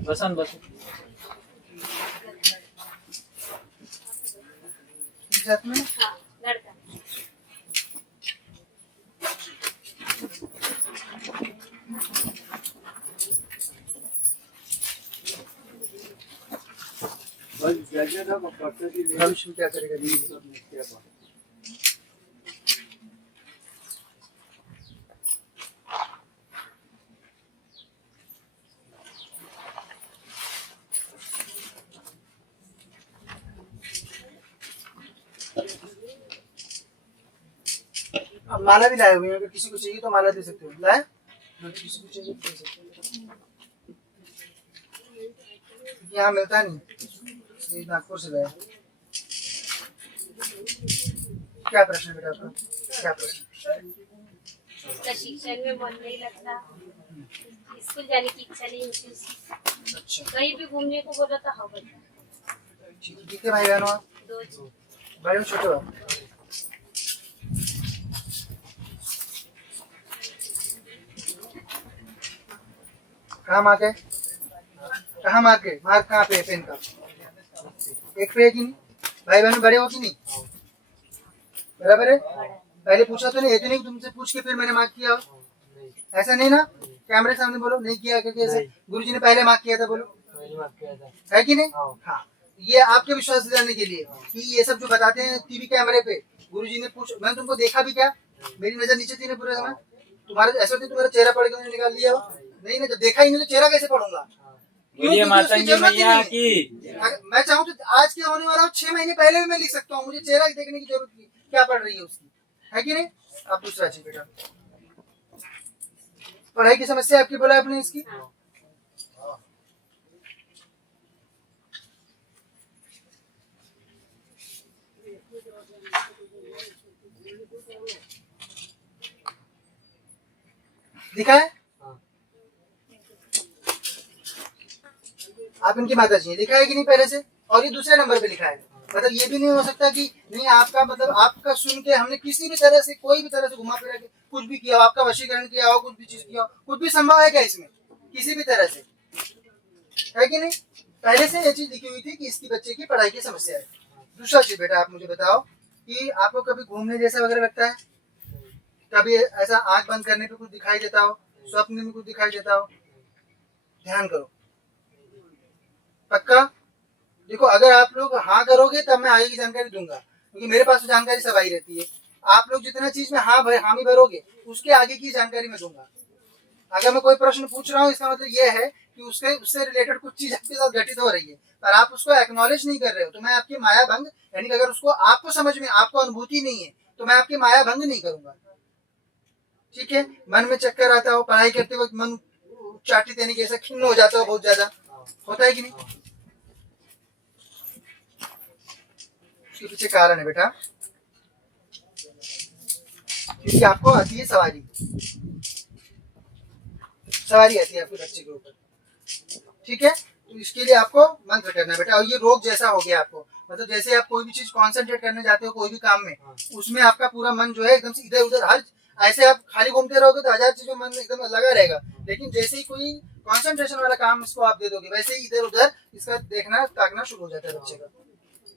बसन बस में लड़का भविष्य में क्या करेगा अब माला भी लाए हुए हैं, अगर किसी को चाहिए तो माला दे सकते हो। लाए किसी को चाहिए तो दे सकते हो। यहाँ मिलता नहीं, इसलिए नागपुर से लाया। क्या प्रश्न है बेटा आपका? क्या प्रश्न? उसका शिक्षण में मन नहीं लगता, स्कूल जाने की इच्छा नहीं होती उसकी। अच्छा कहीं भी घूमने को बोला तो हाँ बोलता। ठीक है। कितने भाई बहन हो आप? 2 बड़े हो छोटे हो? कहाँ मार्क है? कहाँ मार्क है? मार्क कहाँ पे है पेन का? एक पे है कि नहीं? भाई बहन बड़े हो कि नहीं? बराबर है? पहले पूछा तो नहीं, ये तो नहीं तुमसे पूछ के फिर मैंने मार्क किया हो। ऐसा नहीं ना? कैमरे सामने बोलो नहीं किया क्योंकि ऐसे गुरुजी ने पहले मार्क किया था, बोलो है कि नहीं? हाँ, ये आपके विश्वास दिलाने के लिए कि ये सब जो बताते हैं टीवी कैमरे पे, गुरुजी ने पूछ, मैंने तुमको देखा भी क्या? मेरी नजर नीचे थी ना पूरे समय? तुम्हारे ऐसा नहीं तुम्हारा चेहरा पढ़ के निकाल लिया हो? नहीं ना, जब देखा ही नहीं तो चेहरा कैसे पढ़ूंगा? बोलिए माता जी मैया की। मैं चाहूँ तो आज क्या होने वाला 6 महीने पहले भी मैं लिख सकता हूँ, मुझे चेहरा देखने की जरूरत नहीं। क्या पढ़ रही है उसकी, है कि नहीं? आप दूसरा चीज बेटा, पढ़ाई की समस्या आपकी बोला आपने इसकी। लिखा है आप इनकी माता जी लिखा है कि नहीं पहले से? और ये दूसरे नंबर पे लिखा है, मतलब ये भी नहीं हो सकता कि नहीं आपका, मतलब आपका सुन के हमने किसी भी तरह से कोई भी तरह से घुमा फिरा के कुछ भी किया हो, आपका वशीकरण किया हो, कुछ भी चीज किया हो, कुछ भी संभव है क्या इसमें? किसी भी तरह से, है कि नहीं? पहले से ये चीज लिखी हुई थी कि इसकी बच्चे की पढ़ाई की समस्या है। दूसरा चीज बेटा आप मुझे बताओ कि आपको कभी घूमने जैसा वगैरह लगता है? कभी ऐसा आंख बंद करने पे कुछ दिखाई देता हो, स्वप्न में कुछ दिखाई देता हो? ध्यान करो पक्का। देखो अगर आप लोग हाँ करोगे तब मैं आगे की जानकारी दूंगा, क्योंकि मेरे पास तो जानकारी सब आई रहती है। आप लोग जितना चीज में हामी भरोगे उसके आगे की जानकारी मैं दूंगा। अगर मैं कोई प्रश्न पूछ रहा हूँ इसका मतलब ये है कि उससे रिलेटेड कुछ चीज आपके साथ घटित हो रही है पर आप उसको एक्नॉलेज नहीं कर रहे हो, तो मैं आपकी माया भंग, यानी कि अगर उसको आपको समझ में, आपको अनुभूति नहीं है तो मैं आपकी माया भंग नहीं करूंगा। ठीक है? मन में चक्कर आता हो, पढ़ाई करते वक्त मन चाटी देने के ऐसा खिन्न हो जाता हो, बहुत ज्यादा होता है कि नहीं? उसके पीछे कारण है बेटा, क्योंकि आपको आती है सवारी आती है आपके बच्चे के ऊपर। ठीक है? तो इसके लिए आपको मंत्र करना है बेटा। और ये रोग जैसा हो गया आपको, मतलब जैसे आप कोई भी चीज कॉन्सेंट्रेट करने जाते हो कोई भी काम में, उसमें आपका पूरा मन जो है एकदम से इधर उधर, हर ऐसे आप खाली घूमते रहोगे तो 1000 चीजों में मन एकदम लगा रहेगा, लेकिन जैसे ही कोई कॉन्सेंट्रेशन वाला काम इसको आप दे दोगे वैसे ही इधर उधर इसका देखना ताकना शुरू हो जाता है बच्चे का।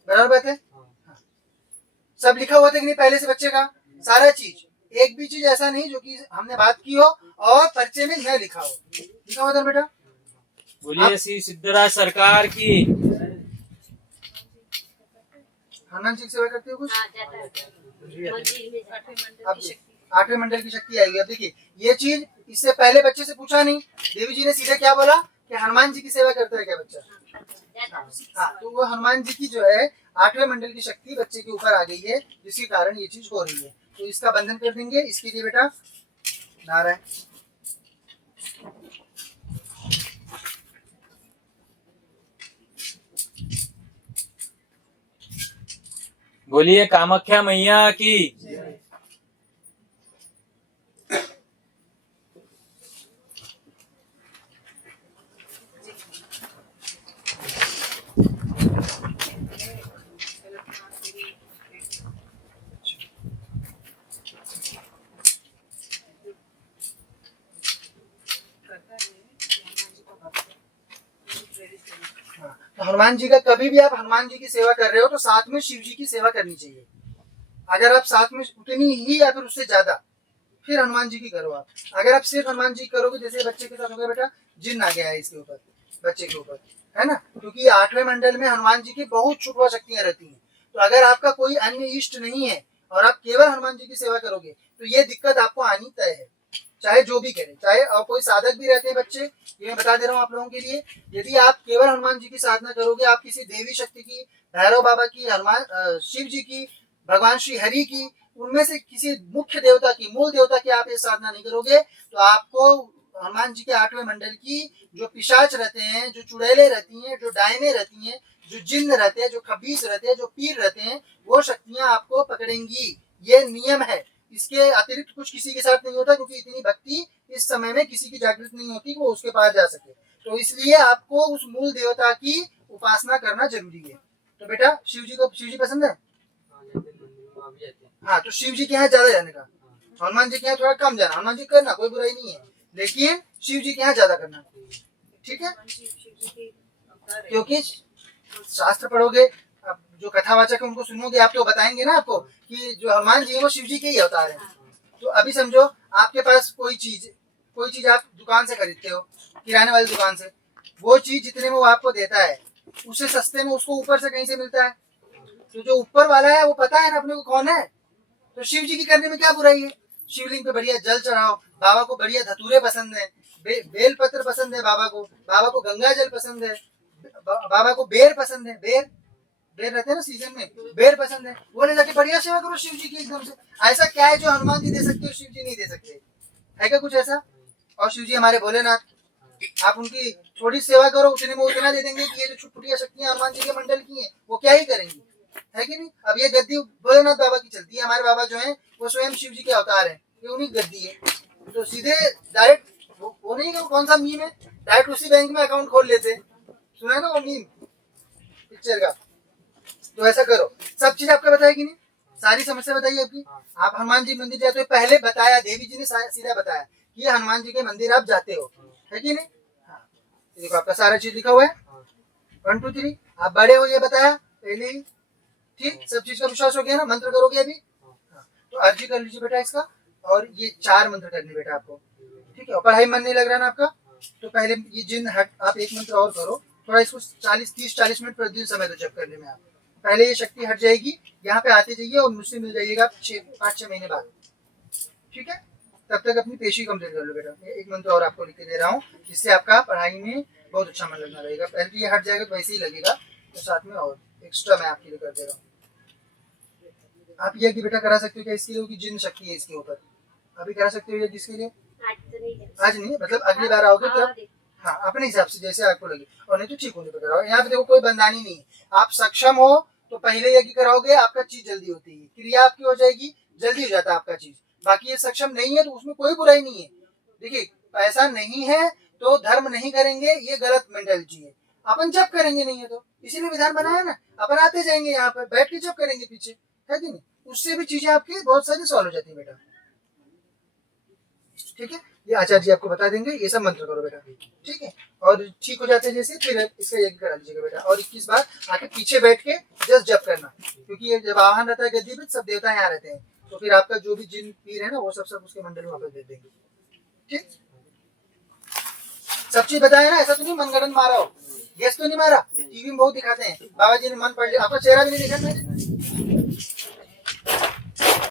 बराबर बात है? सब लिखा हुआ था कि नहीं पहले से बच्चे का सारा चीज? एक भी चीज ऐसा नहीं जो कि हमने बात की हो और पर्चे में न लिखा हो। लिखा हुआ था बेटा? बोलिए श्री सिद्धराज सरकार की। हनुमान जी की सेवा करते हो कुछ? हाँ, जाता है। मंदिर में अब 8वें मंडल की शक्ति आई हुई। अब देखिए ये चीज इससे पहले बच्चे से पूछा नहीं, देवी जी ने सीधे क्या बोला कि हनुमान जी की सेवा करता है क्या बच्चा? हाँ, तो वो हनुमान जी की जो है 8वें मंडल की शक्ति बच्चे के ऊपर आ गई है, जिसके कारण ये चीज हो रही है। तो इसका बंधन कर देंगे। इसके लिए बेटा नारायण, बोलिए कामाख्या मैया की। हनुमान जी का कभी भी आप हनुमान जी की सेवा कर रहे हो तो साथ में शिव जी की सेवा करनी चाहिए। अगर आप साथ में उतनी ही या फिर उससे ज्यादा, फिर हनुमान जी की करो आप। अगर आप सिर्फ हनुमान जी करोगे, जैसे बच्चे के साथ हो गया बेटा, जिन आ गया है इसके ऊपर, बच्चे के ऊपर, है ना, क्योंकि 8वें मंडल में हनुमान जी की बहुत शुभ शक्तियां रहती हैं। तो अगर आपका कोई अन्य इष्ट नहीं है और आप केवल हनुमान जी की सेवा करोगे तो ये दिक्कत आपको आनी तय है, चाहे जो भी करें। चाहे और कोई साधक भी रहते हैं बच्चे, ये मैं बता दे रहा हूँ आप लोगों के लिए, यदि आप केवल हनुमान जी की साधना करोगे, आप किसी देवी शक्ति की, भैरव बाबा की, हनुमान शिव जी की, भगवान श्री हरि की, उनमें से किसी मुख्य देवता की, मूल देवता की आप ये साधना नहीं करोगे, तो आपको हनुमान जी के 8वें मंडल की जो पिशाच रहते हैं, जो चुड़ैलें रहती हैं, जो डायने रहती हैं, जो जिन्न रहते हैं, जो खबीस रहते हैं, जो पीर रहते हैं, वो शक्तियां आपको पकड़ेंगी। ये नियम है, इसके अतिरिक्त कुछ किसी के साथ नहीं होता, क्योंकि इतनी भक्ति इस समय में किसी की जागृत नहीं होती कि वो उसके पास जा सके। तो इसलिए आपको उस मूल देवता की उपासना करना जरूरी है। तो बेटा शिव जी को, शिव जी पसंद है? हाँ, तो शिव जी के यहाँ ज्यादा जाने का, हनुमान जी के यहाँ थोड़ा कम जाना। हनुमान जी करना कोई बुराई नहीं है, लेकिन शिव जी के यहाँ ज्यादा करना, ठीक है? क्योंकि शास्त्र पढ़ोगे, अब जो कथावाचक है उनको सुनोगे, आप तो बताएंगे ना आपको कि जो हनुमान जी है वो शिव जी के ही अवतार हैं। तो अभी समझो आपके पास कोई चीज आप दुकान से खरीदते हो, किराने वाली दुकान से, वो चीज जितने में वो आपको देता है उससे सस्ते में उसको ऊपर से कहीं से मिलता है। तो जो ऊपर वाला है वो पता है ना अपने को कौन है। तो शिव जी की करने में क्या बुराई है? शिवलिंग पे बढ़िया जल चढ़ाओ, बाबा को बढ़िया धतूरे पसंद है, बेल पत्र पसंद है बाबा को गंगा जल पसंद है, बाबा को बेर पसंद है, बेर रहते हैं ना सीजन में, बेर पसंद है, वो ले जाके बढ़िया सेवा करो शिव जी की एकदम से। ऐसा क्या है जो हनुमान जी दे सकते हो शिव जी नहीं दे सकते? है क्या कुछ ऐसा? और शिव जी हमारे भोलेनाथ, आप उनकी थोड़ी सेवा करो, उतने में उतना दे देंगे कि ये जो छुटपुटिया शक्तियां हनुमान जी के मंडल की हैं वो क्या ही करेंगी, है कि नहीं? अब ये गद्दी भोलेनाथ बाबा की चलती है, हमारे बाबा जो हैं वो स्वयं शिव जी के अवतार हैं, ये उन्हीं की गद्दी है। तो सीधे डायरेक्ट वो नहीं, कौन सा मीम है, डायरेक्ट उसी बैंक में अकाउंट खोल लेते, सुना है ना वो मीम पिक्चर का। तो ऐसा करो, सब चीज आपको बताएगी नहीं, सारी समस्या बताइए आपकी। आप हनुमान जी मंदिर जाते हो, पहले बताया, देवी जी ने सीधा बताया कि हनुमान जी के मंदिर आप जाते हो, है कि नहीं? हाँ, देखो आपका सारा चीज लिखा हुआ है, 1 2 3। आप बड़े हो ये बताया पहले ही, ठीक? सब चीज का विश्वास हो गया ना? मंत्र करोगे अभी? हाँ, तो अर्जी कर लीजिए बेटा इसका, और ये 4 मंत्र करने बेटा आपको, ठीक है? और पढ़ाई मन नहीं लग रहा ना आपका, तो पहले ये जिन हट आप 1 मंत्र और करो, थोड़ा इसको 30-40 मिनट प्रतिदिन समय दो जप करने में। आप पहले ये शक्ति हट जाएगी, यहाँ पे आते जाइए और मुझसे मिल जाइएगा 5-6 महीने बाद, ठीक है? तब तक अपनी पेशी कंप्लीट कर लो बेटा। 1 मंत्र और आपको लिख के दे रहा हूँ, जिससे आपका पढ़ाई में बहुत अच्छा मन लगना रहेगा। पहले तो ये हट जाएगा तो वैसे ही लगेगा, तो साथ में और एक्स्ट्रा मैं आपके लिए कर दे रहा हूँ। आप ये बेटा करा सकते हो क्या इसके लिए, जिन शक्ति है इसके ऊपर अभी करा सकते हो ये जिसके लिए? आज नहीं, मतलब अगली बार आओगे तब, हाँ, अपने हिसाब से जैसे आपको लगे, और नहीं तो ठीक होने पर कराओ। यहाँ पे देखो कोई बंधानी नहीं है, आप सक्षम हो तो पहले यज्ञ कराओगे, आपका चीज जल्दी होती है, क्रिया आपकी हो जाएगी, जल्दी हो जाता है आपका चीज। बाकी ये सक्षम नहीं है तो उसमें कोई बुराई नहीं है। देखिए पैसा नहीं है तो धर्म नहीं करेंगे, ये गलत मेंटालिटी है। अपन जब करेंगे नहीं है तो इसीलिए विधान बनाया ना, अपन आते जाएंगे यहाँ पर बैठ के जब करेंगे पीछे, है कि नहीं? उससे भी चीजें आपकी बहुत सारी सॉल्व हो जाती है बेटा, ठीक है? ये आचार्य जी आपको बता देंगे, ये सब मंत्र करो बेटा, ठीक है? और ठीक हो जाते हैं जैसे, फिर इसका यज्ञ करा लीजिएगा बेटा। और 21 बार आके पीछे बैठ के जस्ट जप करना, क्योंकि ये जब आह्वान रहता है गद्दी पे, सब देवता यहाँ रहते हैं, तो फिर आपका जो भी जिन पीर है ना वो सब उसके मंडल में वापस दे देंगे, ठीक? सब चीज बताया ना, ऐसा तो नहीं मनगढ़ंत मारा हो, गेस तो नहीं मारा। टीवी में बहुत दिखाते हैं बाबा जी ने मन पढ़ लिया, आपका चेहरा भी नहीं देखा मैंने।